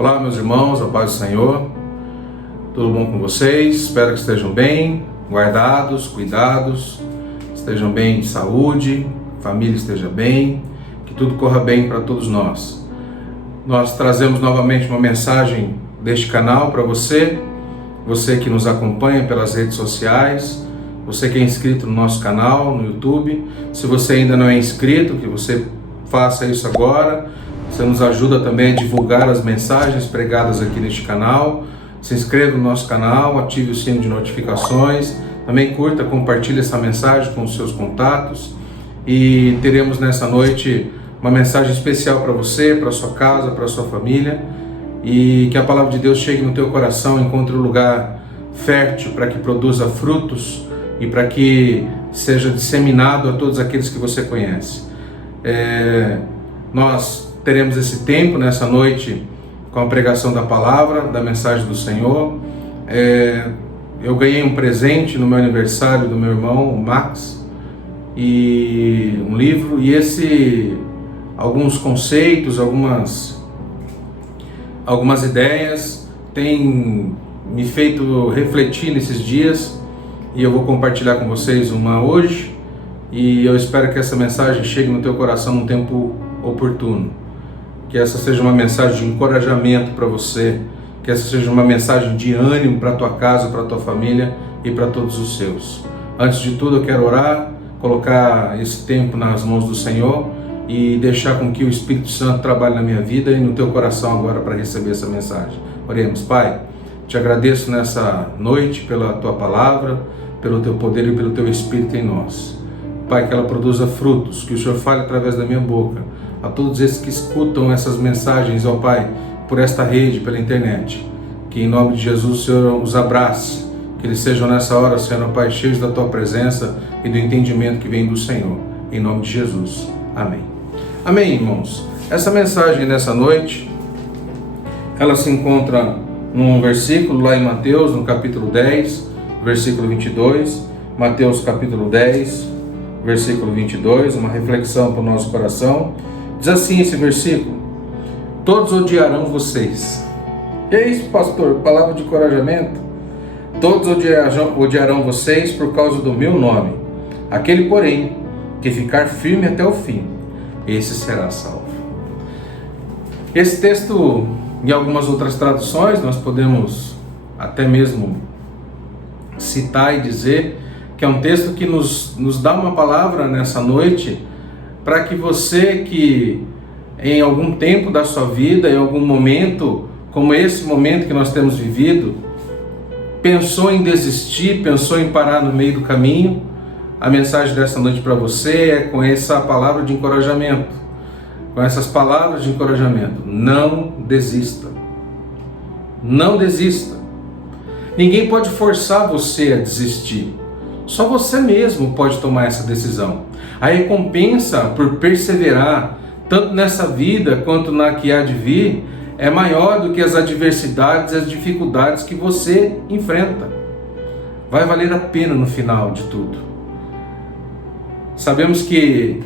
Olá, meus irmãos, a paz do Senhor. Tudo bom com vocês? Espero que estejam bem, guardados, cuidados, estejam bem de saúde, família esteja bem, que tudo corra bem para todos nós. Nós trazemos novamente uma mensagem deste canal para você que nos acompanha pelas redes sociais, você que é inscrito no nosso canal, no YouTube. Se você ainda não é inscrito, que você faça isso agora. Você nos ajuda também a divulgar as mensagens pregadas aqui neste canal. Se inscreva no nosso canal, ative o sino de notificações. Também curta, compartilhe essa mensagem com os seus contatos. E teremos nessa noite uma mensagem especial para você, para sua casa, para sua família. E que a palavra de Deus chegue no teu coração, encontre um lugar fértil para que produza frutos e para que seja disseminado a todos aqueles que você conhece. Nós teremos esse tempo nessa noite com a pregação da palavra, da mensagem do Senhor. Eu ganhei um presente no meu aniversário do meu irmão, o Max, e um livro, e alguns conceitos, algumas ideias têm me feito refletir nesses dias, e eu vou compartilhar com vocês uma hoje, e eu espero que essa mensagem chegue no teu coração num tempo oportuno. Que essa seja uma mensagem de encorajamento para você, que essa seja uma mensagem de ânimo para a tua casa, para a tua família e para todos os seus. Antes de tudo, eu quero orar, colocar esse tempo nas mãos do Senhor e deixar com que o Espírito Santo trabalhe na minha vida e no teu coração agora para receber essa mensagem. Oremos. Pai, te agradeço nessa noite pela tua palavra, pelo teu poder e pelo teu Espírito em nós. Pai, que ela produza frutos, que o Senhor fale através da minha boca a todos esses que escutam essas mensagens, ó Pai, por esta rede, pela internet. Que em nome de Jesus o Senhor os abrace, que eles sejam nessa hora, Senhor, ó Pai, cheios da Tua presença e do entendimento que vem do Senhor. Em nome de Jesus. Amém. Amém, irmãos. Essa mensagem nessa noite, ela se encontra num versículo lá em Mateus, no capítulo 10, versículo 22. Mateus capítulo 10, versículo 22, uma reflexão para o nosso coração. Diz assim esse versículo: todos odiarão vocês. E é isso, pastor, palavra de encorajamento. Todos odiarão vocês por causa do meu nome. Aquele, porém, que ficar firme até o fim, esse será salvo. Esse texto, em algumas outras traduções, nós podemos até mesmo citar e dizer que é um texto que nos dá uma palavra nessa noite para que você que em algum tempo da sua vida, em algum momento, como esse momento que nós temos vivido, pensou em desistir, pensou em parar no meio do caminho, a mensagem dessa noite para você é com essa palavra de encorajamento, com essas palavras de encorajamento. Não desista. Não desista. Ninguém pode forçar você a desistir. Só você mesmo pode tomar essa decisão. A recompensa por perseverar, tanto nessa vida quanto na que há de vir, é maior do que as adversidades e as dificuldades que você enfrenta. Vai valer a pena no final de tudo. Sabemos que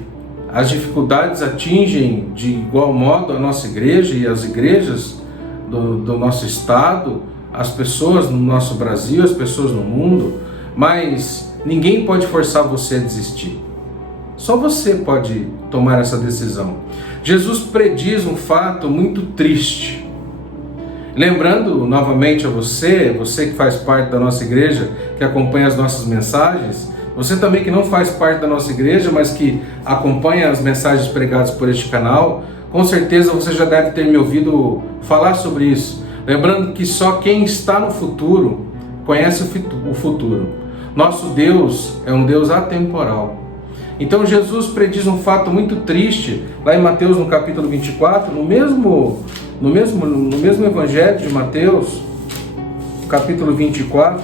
as dificuldades atingem de igual modo a nossa igreja e as igrejas do nosso estado, as pessoas no nosso Brasil, as pessoas no mundo, mas ninguém pode forçar você a desistir. Só você pode tomar essa decisão. Jesus prediz um fato muito triste. Lembrando novamente a você que faz parte da nossa igreja, que acompanha as nossas mensagens, você também que não faz parte da nossa igreja, mas que acompanha as mensagens pregadas por este canal, com certeza você já deve ter me ouvido falar sobre isso. Lembrando que só quem está no futuro conhece o futuro. Nosso Deus é um Deus atemporal. Então Jesus prediz um fato muito triste, lá em Mateus no capítulo 24, no mesmo evangelho de Mateus, capítulo 24,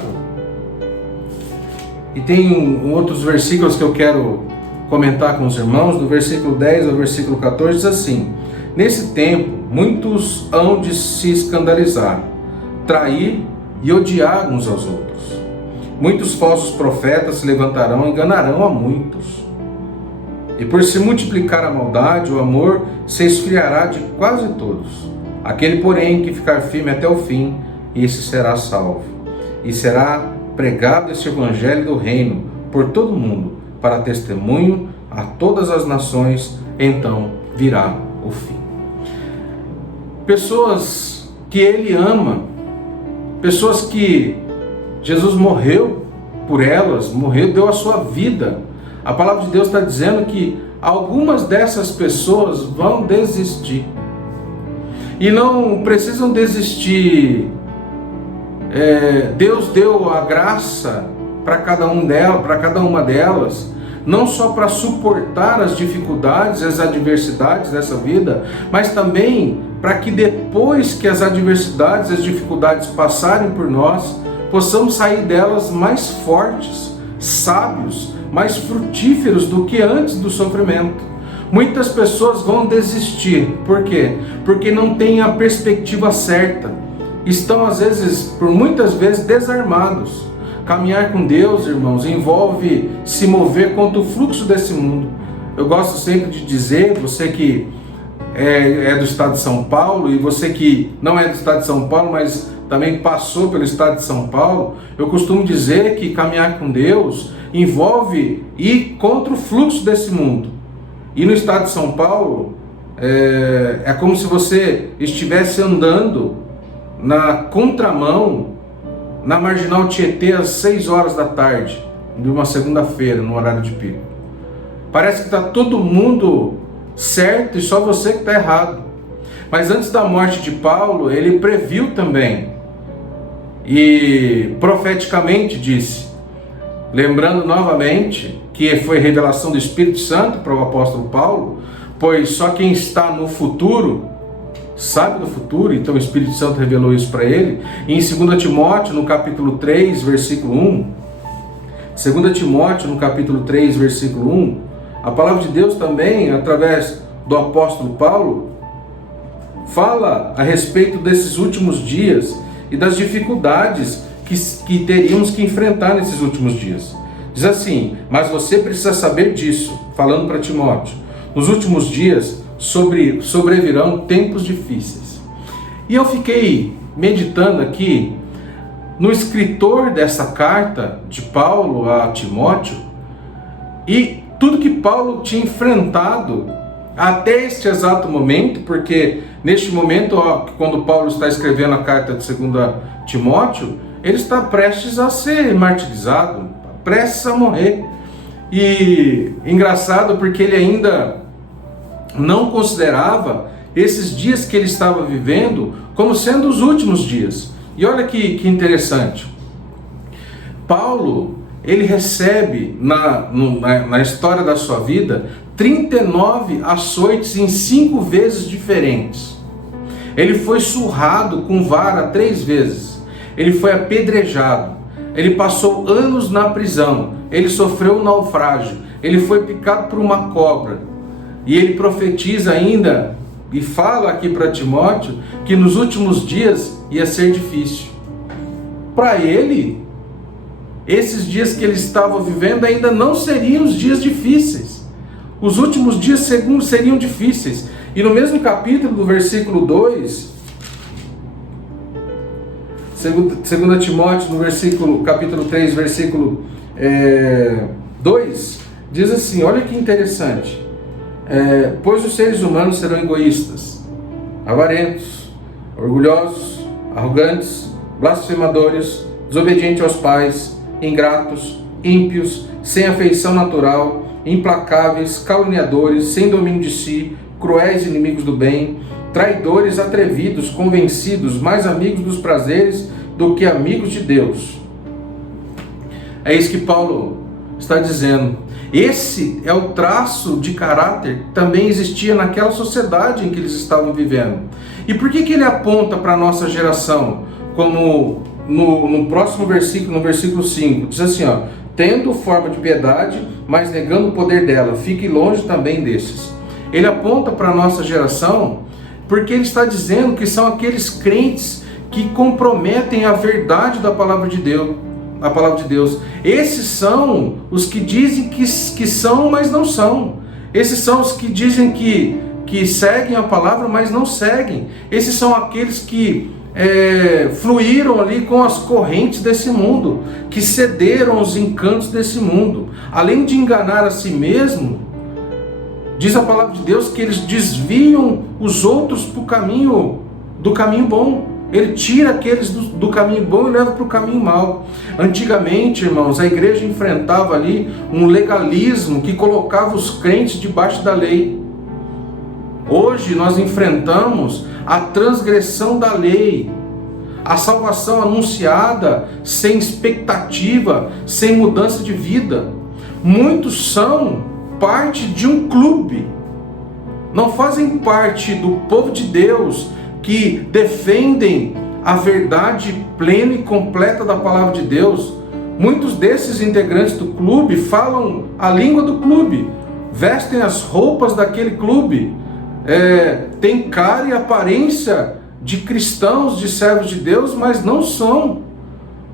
e tem outros versículos que eu quero comentar com os irmãos. Do versículo 10 ao versículo 14 diz assim: nesse tempo muitos hão de se escandalizar, trair e odiar uns aos outros. Muitos falsos profetas se levantarão e enganarão a muitos. E por se multiplicar a maldade, o amor se esfriará de quase todos. Aquele, porém, que ficar firme até o fim, esse será salvo. E será pregado este evangelho do reino por todo o mundo, para testemunho a todas as nações, então virá o fim. Pessoas que ele ama, pessoas que Jesus morreu por elas, deu a sua vida. A palavra de Deus está dizendo que algumas dessas pessoas vão desistir. E não precisam desistir. Deus deu a graça para cada uma delas, não só para suportar as dificuldades, as adversidades dessa vida, mas também para que depois que as adversidades, as dificuldades passarem por nós, possamos sair delas mais fortes, sábios, mais frutíferos do que antes do sofrimento. Muitas pessoas vão desistir. Por quê? Porque não têm a perspectiva certa. Estão, por muitas vezes, desarmados. Caminhar com Deus, irmãos, envolve se mover contra o fluxo desse mundo. Eu gosto sempre de dizer, você que é do estado de São Paulo, e você que não é do estado de São Paulo, mas também passou pelo estado de São Paulo, eu costumo dizer que caminhar com Deus envolve ir contra o fluxo desse mundo. E no estado de São Paulo, é como se você estivesse andando na contramão, na Marginal Tietê, às 6 horas da tarde, de uma segunda-feira, no horário de pico. Parece que está todo mundo certo e só você que está errado. Mas antes da morte de Paulo, ele previu também, e profeticamente disse, lembrando novamente que foi revelação do Espírito Santo para o apóstolo Paulo, pois só quem está no futuro sabe do futuro, então o Espírito Santo revelou isso para ele. E em 2 Timóteo, no capítulo 3, versículo 1, 2 Timóteo, no capítulo 3, versículo 1, a palavra de Deus também, através do apóstolo Paulo, fala a respeito desses últimos dias e das dificuldades que teríamos que enfrentar nesses últimos dias. Diz assim: mas você precisa saber disso, falando para Timóteo, nos últimos dias sobrevirão tempos difíceis. E eu fiquei meditando aqui no escritor dessa carta de Paulo a Timóteo e tudo que Paulo tinha enfrentado até este exato momento, porque neste momento, quando Paulo está escrevendo a carta de 2 Timóteo, ele está prestes a ser martirizado, prestes a morrer. E engraçado porque ele ainda não considerava esses dias que ele estava vivendo como sendo os últimos dias. E olha que interessante. Paulo, ele recebe na história da sua vida 39 açoites em 5 vezes diferentes. Ele foi surrado com vara 3 vezes. Ele foi apedrejado. Ele passou anos na prisão. Ele sofreu um naufrágio. Ele foi picado por uma cobra. E ele profetiza ainda e fala aqui para Timóteo que nos últimos dias ia ser difícil. Para ele, esses dias que ele estava vivendo ainda não seriam os dias difíceis. Os últimos dias seriam difíceis. E no mesmo capítulo, do versículo 2, 2 Timóteo, no capítulo 3, versículo 2, diz assim, olha que interessante. Pois os seres humanos serão egoístas, avarentos, orgulhosos, arrogantes, blasfemadores, desobedientes aos pais, ingratos, ímpios, sem afeição natural, implacáveis, caluniadores, sem domínio de si, cruéis inimigos do bem, traidores, atrevidos, convencidos, mais amigos dos prazeres do que amigos de Deus. É isso que Paulo está dizendo. Esse é o traço de caráter que também existia naquela sociedade em que eles estavam vivendo. E por que ele aponta para a nossa geração? Como no próximo versículo, no versículo 5, diz assim, ó, tendo forma de piedade, mas negando o poder dela, fique longe também desses. Ele aponta para a nossa geração porque ele está dizendo que são aqueles crentes que comprometem a verdade da palavra de Deus. A palavra de Deus. Esses são os que dizem que são, mas não são. Esses são os que dizem que que seguem a palavra, mas não seguem. Esses são aqueles que fluíram ali com as correntes desse mundo, que cederam aos encantos desse mundo. Além de enganar a si mesmo, diz a palavra de Deus que eles desviam os outros do caminho bom. Ele tira aqueles do caminho bom e leva para o caminho mau. Antigamente, irmãos, a igreja enfrentava ali um legalismo que colocava os crentes debaixo da lei. Hoje nós enfrentamos a transgressão da lei, a salvação anunciada sem expectativa, sem mudança de vida. Muitos são parte de um clube, não fazem parte do povo de Deus, que defendem a verdade plena e completa da palavra de Deus. Muitos desses integrantes do clube falam a língua do clube, vestem as roupas daquele clube, têm cara e aparência de cristãos, de servos de Deus, mas não são.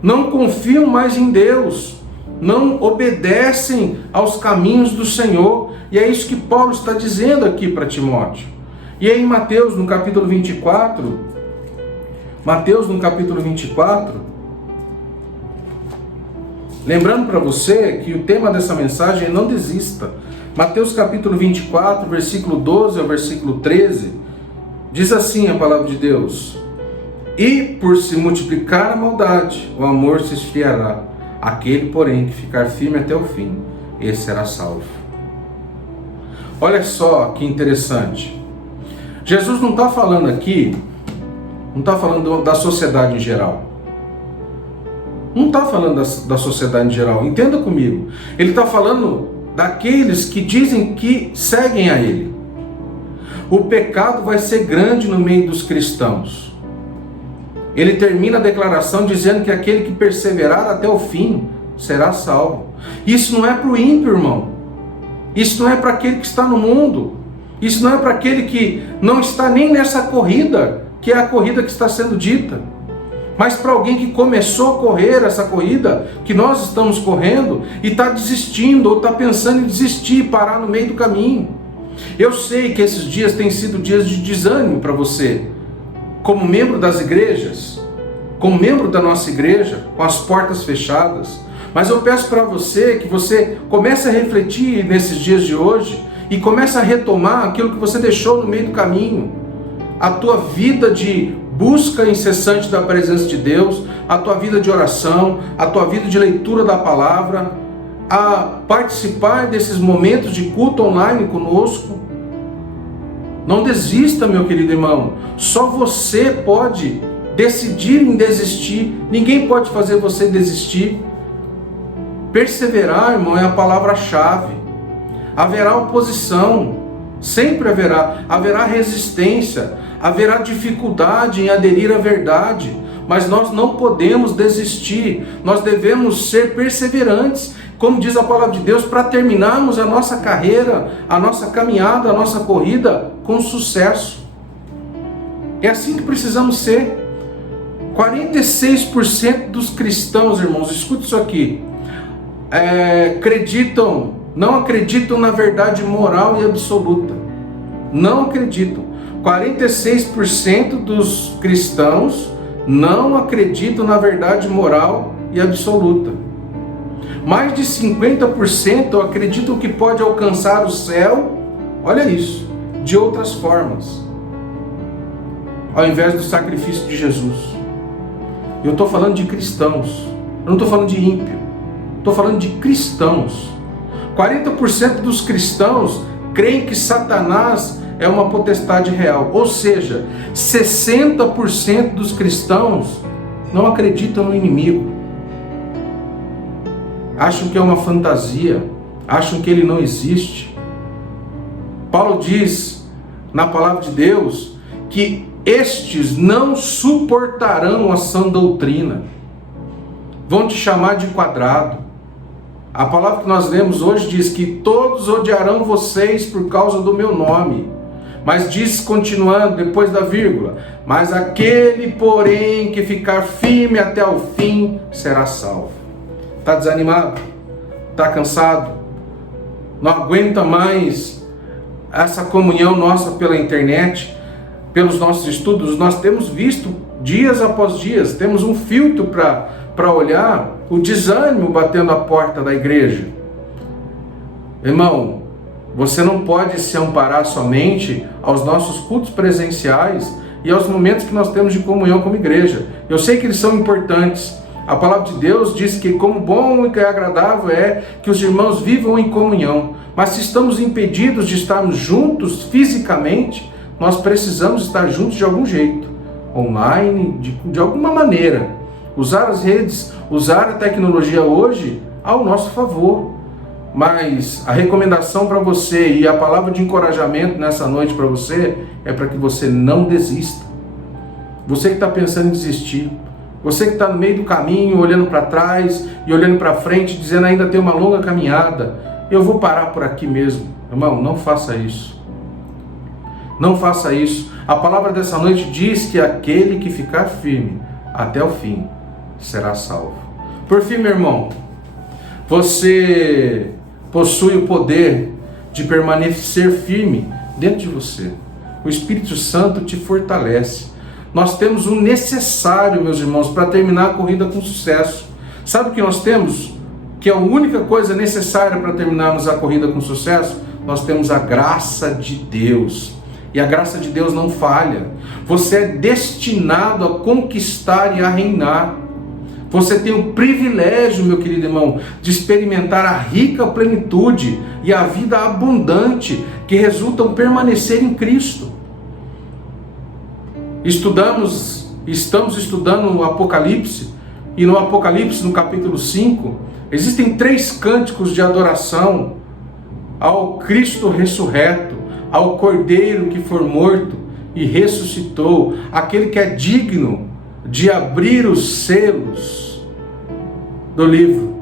Não confiam mais em Deus, não obedecem aos caminhos do Senhor. E é isso que Paulo está dizendo aqui para Timóteo. E aí em Mateus, no capítulo 24, lembrando para você que o tema dessa mensagem é não desista. Mateus capítulo 24, versículo 12 ao versículo 13, diz assim a palavra de Deus: E por se multiplicar a maldade, o amor se esfriará. Aquele, porém, que ficar firme até o fim, esse será salvo. Olha só que interessante. Jesus não está falando aqui, não está falando da sociedade em geral. Não está falando da sociedade em geral, entenda comigo. Ele está falando daqueles que dizem que seguem a Ele. O pecado vai ser grande no meio dos cristãos. Ele termina a declaração dizendo que aquele que perseverar até o fim será salvo. Isso não é para o ímpio, irmão. Isso não é para aquele que está no mundo. Isso não é para aquele que não está nem nessa corrida, que é a corrida que está sendo dita. Mas para alguém que começou a correr essa corrida que nós estamos correndo e está desistindo ou está pensando em desistir, parar no meio do caminho. Eu sei que esses dias têm sido dias de desânimo para você, como membro das igrejas, como membro da nossa igreja, com as portas fechadas. Mas eu peço para você que você comece a refletir nesses dias de hoje e comece a retomar aquilo que você deixou no meio do caminho. A tua vida de busca incessante da presença de Deus, a tua vida de oração, a tua vida de leitura da palavra, a participar desses momentos de culto online conosco. Não desista, meu querido irmão. Só você pode decidir em desistir. Ninguém pode fazer você desistir. Perseverar, irmão, é a palavra-chave. Haverá oposição, sempre haverá. Haverá resistência, haverá dificuldade em aderir à verdade. Mas nós não podemos desistir. Nós devemos ser perseverantes, como diz a palavra de Deus, para terminarmos a nossa carreira, a nossa caminhada, a nossa corrida com sucesso. É assim que precisamos ser. 46% dos cristãos, irmãos, escute isso aqui, não acreditam na verdade moral e absoluta. Não acreditam. 46% dos cristãos não acreditam na verdade moral e absoluta. Mais de 50% acreditam que pode alcançar o céu, olha isso, de outras formas, ao invés do sacrifício de Jesus. Eu estou falando de cristãos, eu não estou falando de ímpio, estou falando de cristãos. 40% dos cristãos creem que Satanás é uma potestade real, ou seja, 60% dos cristãos não acreditam no inimigo. Acham que é uma fantasia, acham que ele não existe. Paulo diz na palavra de Deus que estes não suportarão a sã doutrina, vão te chamar de quadrado. A palavra que nós lemos hoje diz que todos odiarão vocês por causa do meu nome. Mas diz, continuando, depois da vírgula, mas aquele, porém, que ficar firme até o fim, será salvo. Está desanimado? Está cansado? Não aguenta mais essa comunhão nossa pela internet, pelos nossos estudos, nós temos visto dias após dias, temos um filtro para olhar o desânimo batendo a porta da igreja. Irmão, você não pode se amparar somente aos nossos cultos presenciais e aos momentos que nós temos de comunhão como igreja. Eu sei que eles são importantes. A palavra de Deus diz que como bom e agradável é que os irmãos vivam em comunhão. Mas se estamos impedidos de estarmos juntos fisicamente, nós precisamos estar juntos de algum jeito. Online, de alguma maneira. Usar as redes, usar a tecnologia hoje ao nosso favor. Mas a recomendação para você e a palavra de encorajamento nessa noite para você é para que você não desista. Você que está pensando em desistir, você que está no meio do caminho, olhando para trás e olhando para frente, dizendo ainda tem uma longa caminhada, eu vou parar por aqui mesmo. Irmão, não faça isso. Não faça isso. A palavra dessa noite diz que aquele que ficar firme até o fim será salvo. Por fim, meu irmão, você possui o poder de permanecer firme dentro de você. O Espírito Santo te fortalece. Nós temos o necessário, meus irmãos, para terminar a corrida com sucesso. Sabe o que nós temos? Que é a única coisa necessária para terminarmos a corrida com sucesso? Nós temos a graça de Deus. E a graça de Deus não falha. Você é destinado a conquistar e a reinar. Você tem o privilégio, meu querido irmão, de experimentar a rica plenitude e a vida abundante que resultam permanecer em Cristo. Estamos estudando o Apocalipse, e no Apocalipse, no capítulo 5, existem 3 cânticos de adoração ao Cristo ressurreto, ao Cordeiro que foi morto e ressuscitou, aquele que é digno de abrir os selos do livro.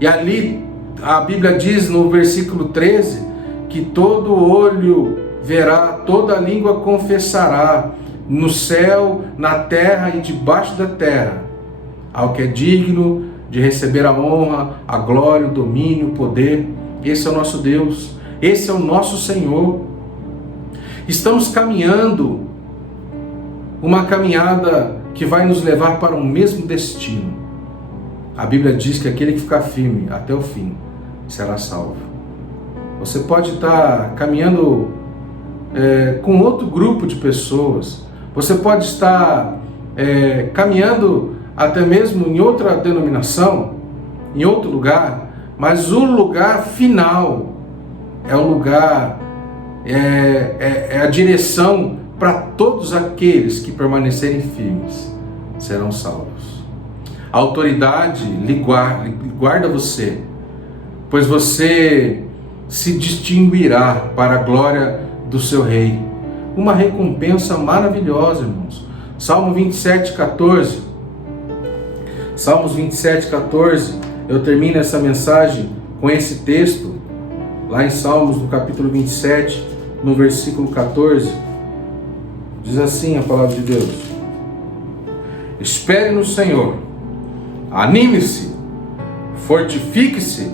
E ali a Bíblia diz no versículo 13 que todo olho verá, toda língua confessará, no céu, na terra e debaixo da terra, ao que é digno de receber a honra, a glória, o domínio, o poder. Esse é o nosso Deus, esse é o nosso Senhor. Estamos caminhando uma caminhada que vai nos levar para o mesmo destino. A Bíblia diz que aquele que ficar firme até o fim será salvo. Você pode estar caminhando com outro grupo de pessoas, você pode estar caminhando até mesmo em outra denominação, em outro lugar, mas o lugar final é o lugar, é a direção para todos aqueles que permanecerem firmes, serão salvos. A autoridade guarda você, pois você se distinguirá para a glória do seu rei. Uma recompensa maravilhosa, irmãos. Salmo 27:14. Salmos 27:14. Eu termino essa mensagem com esse texto, lá em Salmos, no capítulo 27, no versículo 14. Diz assim a palavra de Deus: espere no Senhor, anime-se, fortifique-se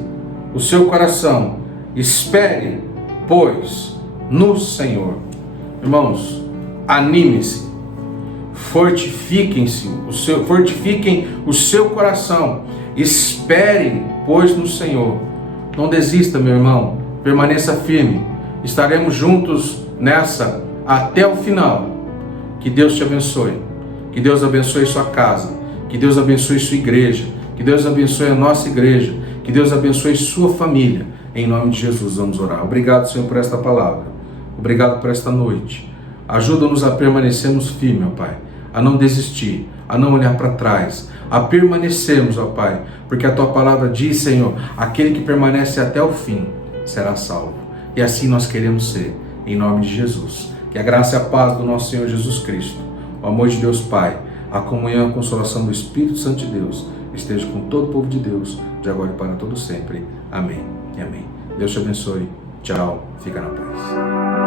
o seu coração, espere, pois, no Senhor. Irmãos, anime-se, fortifiquem o seu coração, esperem, pois, no Senhor. Não desista, meu irmão, permaneça firme, estaremos juntos nessa até o final. Que Deus te abençoe, que Deus abençoe sua casa, que Deus abençoe sua igreja, que Deus abençoe a nossa igreja, que Deus abençoe sua família. Em nome de Jesus vamos orar. Obrigado, Senhor, por esta palavra. Obrigado por esta noite. Ajuda-nos a permanecermos firmes, ó Pai, a não desistir, a não olhar para trás, a permanecermos, ó Pai, porque a Tua palavra diz, Senhor, aquele que permanece até o fim será salvo. E assim nós queremos ser, em nome de Jesus. Que a graça e a paz do nosso Senhor Jesus Cristo, o amor de Deus Pai, a comunhão e a consolação do Espírito Santo de Deus esteja com todo o povo de Deus, de agora e para todo sempre. Amém e amém. Deus te abençoe. Tchau. Fica na paz.